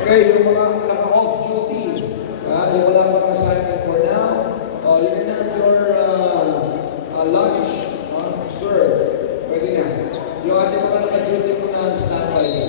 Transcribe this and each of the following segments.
Okay, yung mga naka-off duty, yung wala pang assignment for now, you can have your lunch, sir. Pwede na. Yung ating mga naka-duty po na standby niya.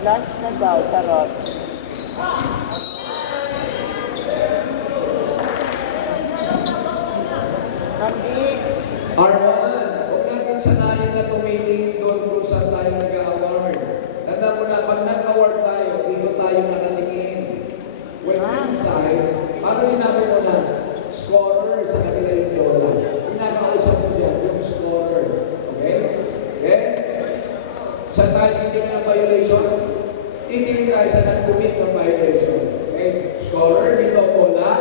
Lunch na daw, charot. Hindi. Arman, huwag natin sanayin na tumitingin doon kung saan tayo nag-award. Tanda mo na, pag nag-award tayo, dito tayo nakatingin. When inside, parang sinabi mo na, scorer sa kanila yung bola. Pinakausap mo dyan, yung scorer. Okay? Okay? Saan tayo titingin ng violation? Titingin tayo sa nag-commit ng violation. Okay? Scorer, dito bola.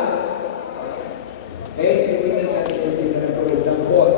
Okay? Titingnan natin yung team na nag-commit ng fault.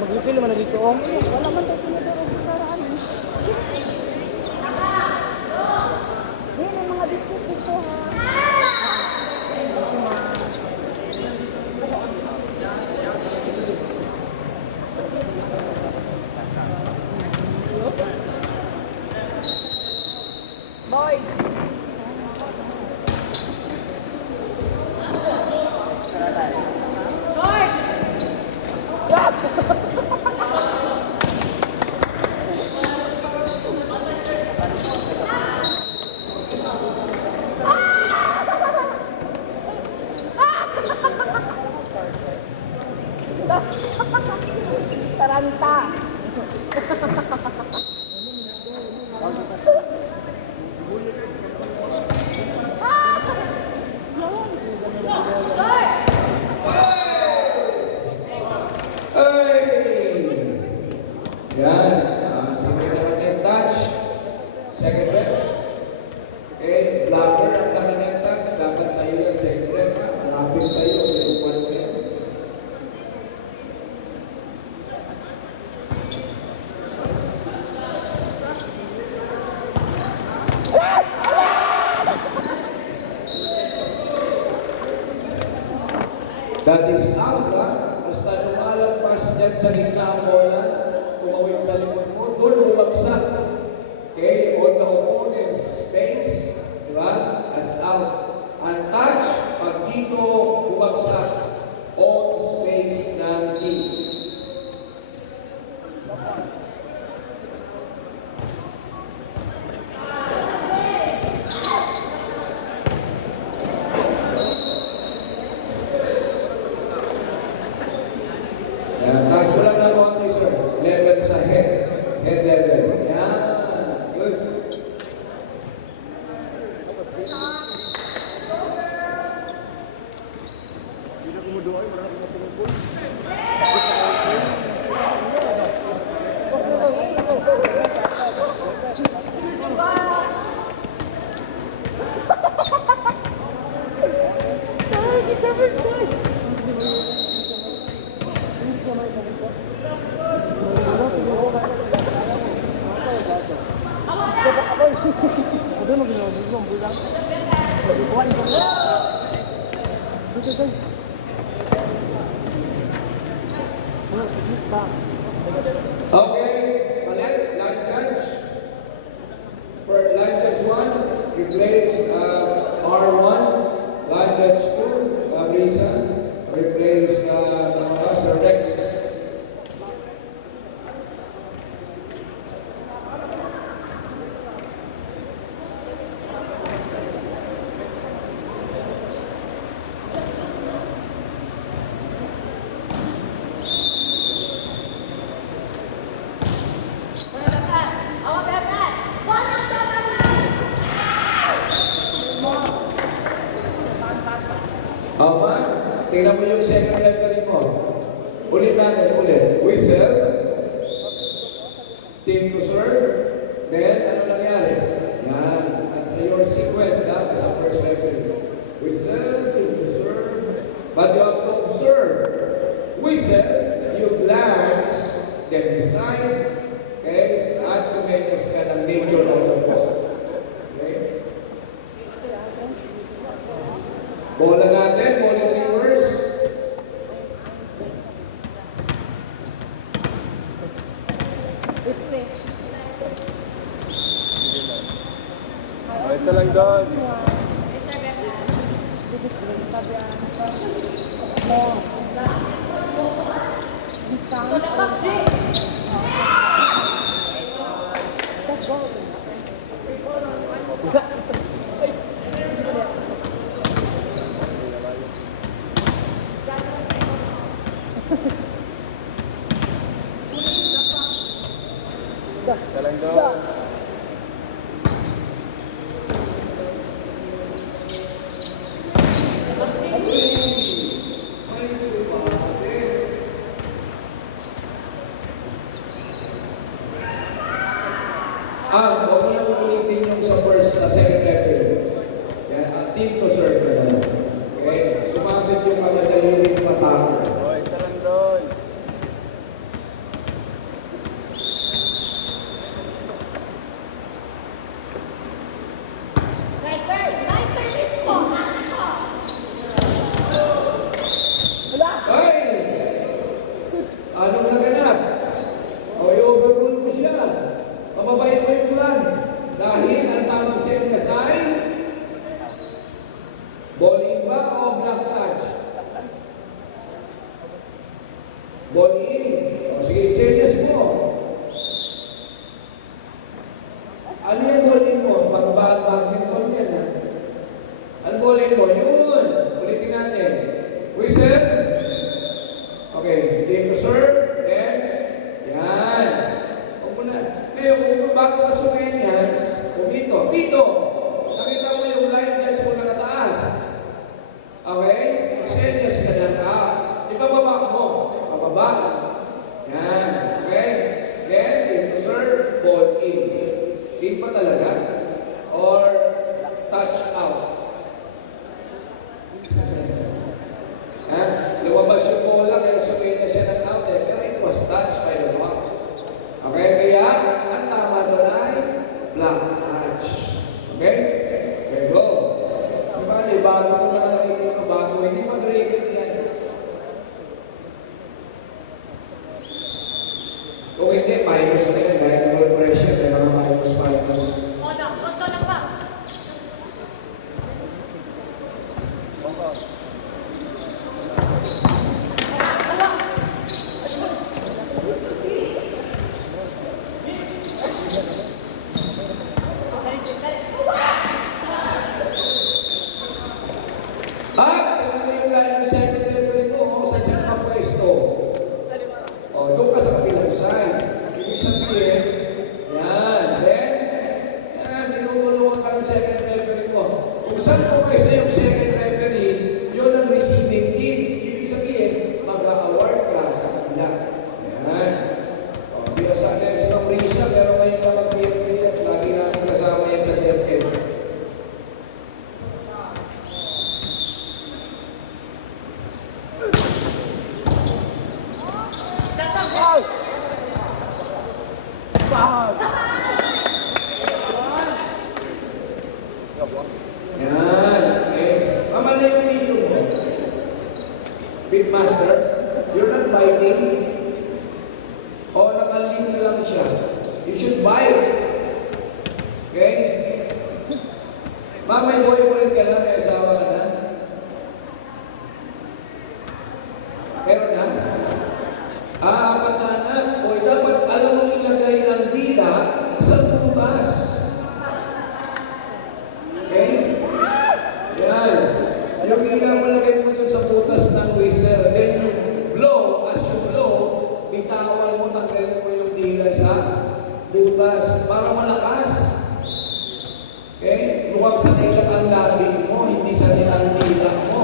Mag-refill naman na dito. Wala man tayo pinadaro sa karaan. Yan ang mga biscuit dito ha. Boys! Taranta! Yan. Sige naman yung touch. Second rep. Okay, blocker ang naka-net touch. Dapat sa'yo yan, second rep. Malapit sa'yo. May upan mo yan. That is out, ha? Basta lumalagpas dyan sa gitna ang bola, tumawid sa likod mo, doon bumagsak. Okay, on the opponent's space, di ba? That's out. Untouch, pag dito bumagsak, on space ng team. Taas ko lang ng konti, sir. Level sa head. Head level. Yan. Good. Hindi na kumuduhay, wala na kumuduhay. lang. Buwan ko na. Ito. Okay, Palet, line judge. For line judge 1, replace R1. Line judge 2, Brisa. Replace Sir Rex. Ama, tingnan mo yung second referee mo. Ulit natin, ulit. Whistle. Team to serve. Then, ano nangyari? Yan. At sa your sequence, ha? Sa first referee. Whistle, team to serve. But you have to observe. Whistle, you glance, then decide. Okay? At sumetes ka ng nature of the fall. Okay? Bola natin, bola reverse. Isa lang doon. Isa lang doon. Huwag mo lang ulitin yung sa first, sa second referee. Yan, team to serve ka na lang. Okay? Sumabit yung kamadali rin matako. Oh, isa lang doon. Ay! Anong naganap? O, i-overrule mo siya. Mababayin mo yung plan. Dahil ang tamang senyas ay ball in ba o block touch? Ball in. O, sige, senyas mo. Ano yung ball in mo? Badminton yan, ha? Ang ball in mo? Yun. Ulitin natin. Whistle. Okay, team to serve. Then, yan. Huwag mo na. Ngayon, kung bago ka sumenyas, kumito. Dito! Nakita mo yung line judge mo nakataas. Okay? Senyas ka na ka. Ibababa mo. Pababa. Yan. Okay? Then, team to serve, ball in. In pa talaga? Or touch out? Ha? Lumabas yung bola, kaya sumina siya ng out. Pero it was touched by the box. Okay? Kaya, ang tama doon ay block touch. Okay? Okay, go. Bali, bago ito nakalagay dito, bago. Hindi mag-rated yan. Kung hindi, minus na yan. Dahil naman pressure, may mga minus. At, tignan mo yung line ng second referee mo, sa dyan ka pwesto. O, doon ka sa kabilang side. Ibig sabihin, yan. Then, yan, tinutulungan ka ng second referee mo. Kung saan mo pwesto yung second referee, yun ang receiving team. Ibig sabihin, mag-a-award ka sa kanila. Yan. O, binasa na yan silang Risa, pero ngayon na mag-PFP, lagi natin kasama yan sa DFM. Foul! Master, you're not biting. O nakalink lang siya. You should bite. Okay? Ma'am, may boyfriend ka na, may asawa ka na? Meron na? Apat na anak. O dapat alam mong ilagay ang dila sa butas. Okay? Yan. Yung dila mo lagay mo dun sa butas ng whistle. Then you blow, as you blow, bitawan mo, tanggalin mo yung dila sa butas para malakas. Okay? Mukhang sanay lang ang labing mo, hindi sanay ang dila mo.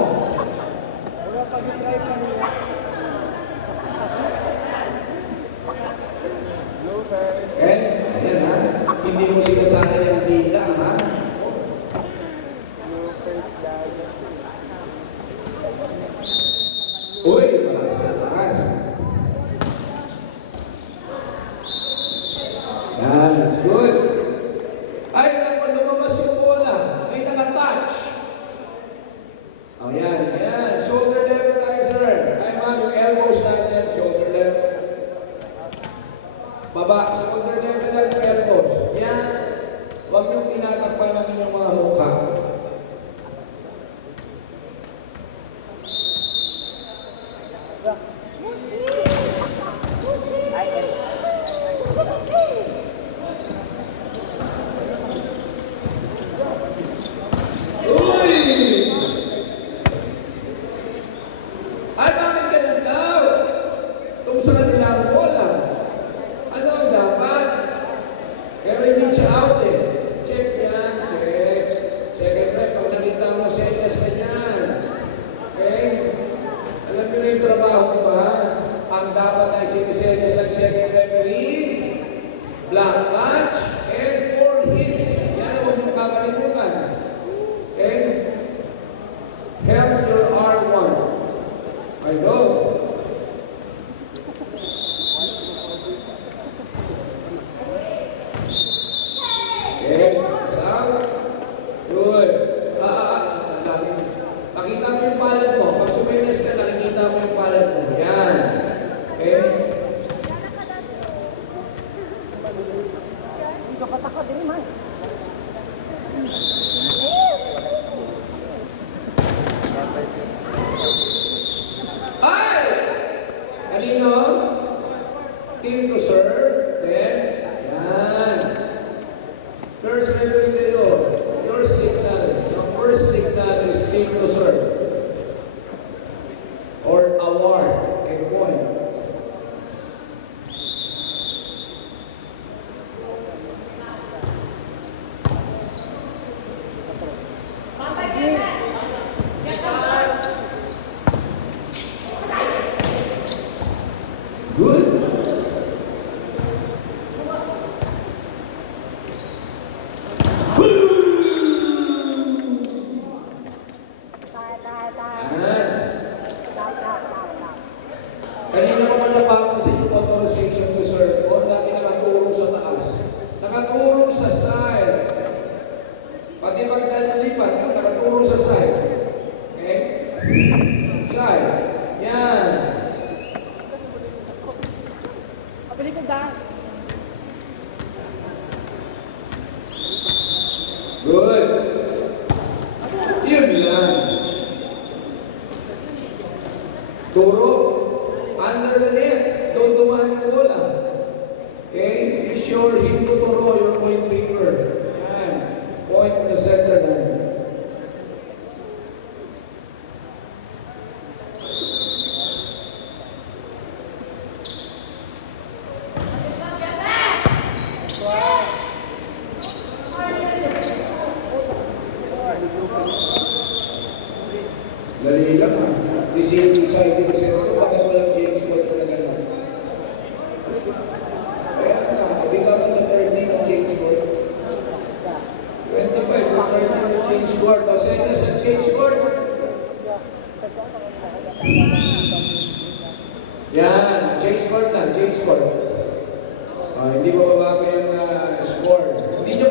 Okay? Ayan ha. Hindi mo sinasanay ang dila ha. Uy, malakas na malakas. Yan, it's good. Ay, naman lumabas yung bola. May nakatouch. Oh, yan, yan. Shoulder level tayo, sir. Ay, ma'am, yung elbows natin, shoulder level. Baba, shoulder level lang yung elbows. Yan. Huwag niyong tinatakpan namin yung mga mukha. Uy! Ay, bakit ganun daw? Tungsa na nila ang bola. Ano ang dapat? Pero hindi siya out eh. Check yan, check. Second rep, pag nakita mo, senyas ka yan. Okay? Alam niyo na yung trabaho, di ba? Ang dapat ay sinisenyas ang second referee, black touch, and 4 hits. Yan ang huwag niyong kakalimutan. Okay? Help your R1. I go. Okay, sound. Good. Ang dami. Pakita mo yung palad mo. Pag suminis ka, nakikita mo yung palad mo. Yan. Okay? Kapatakot din man. Ay! Kanino? Team to serve. Then, yan. First referee kayo. Your signal. Your first signal is team to serve. Or award. A point. Good. Yan. Kanina ko man napapansin yung authorization to serve o dati nakatulong sa taas. Nakatulong sa side. Pati pag nalilipat, nakatulong sa side. Okay? Side. Yan. Pabili ko da. Good. Yun lang. Turo. Under the net. Don't dumaan yung bola. Okay? Use your hit to turo, your point paper. Yan. Point in the center line. Dali lang ha. Receiving side yung center. Bakit walang change call ko na gano'n? Kaya nga, kabigaman sa 30 ng change call. 25, 30 ng change call. Kasi na sa change call. Yan, change call na, change call. Hindi ba babago yung score? Hindi nyo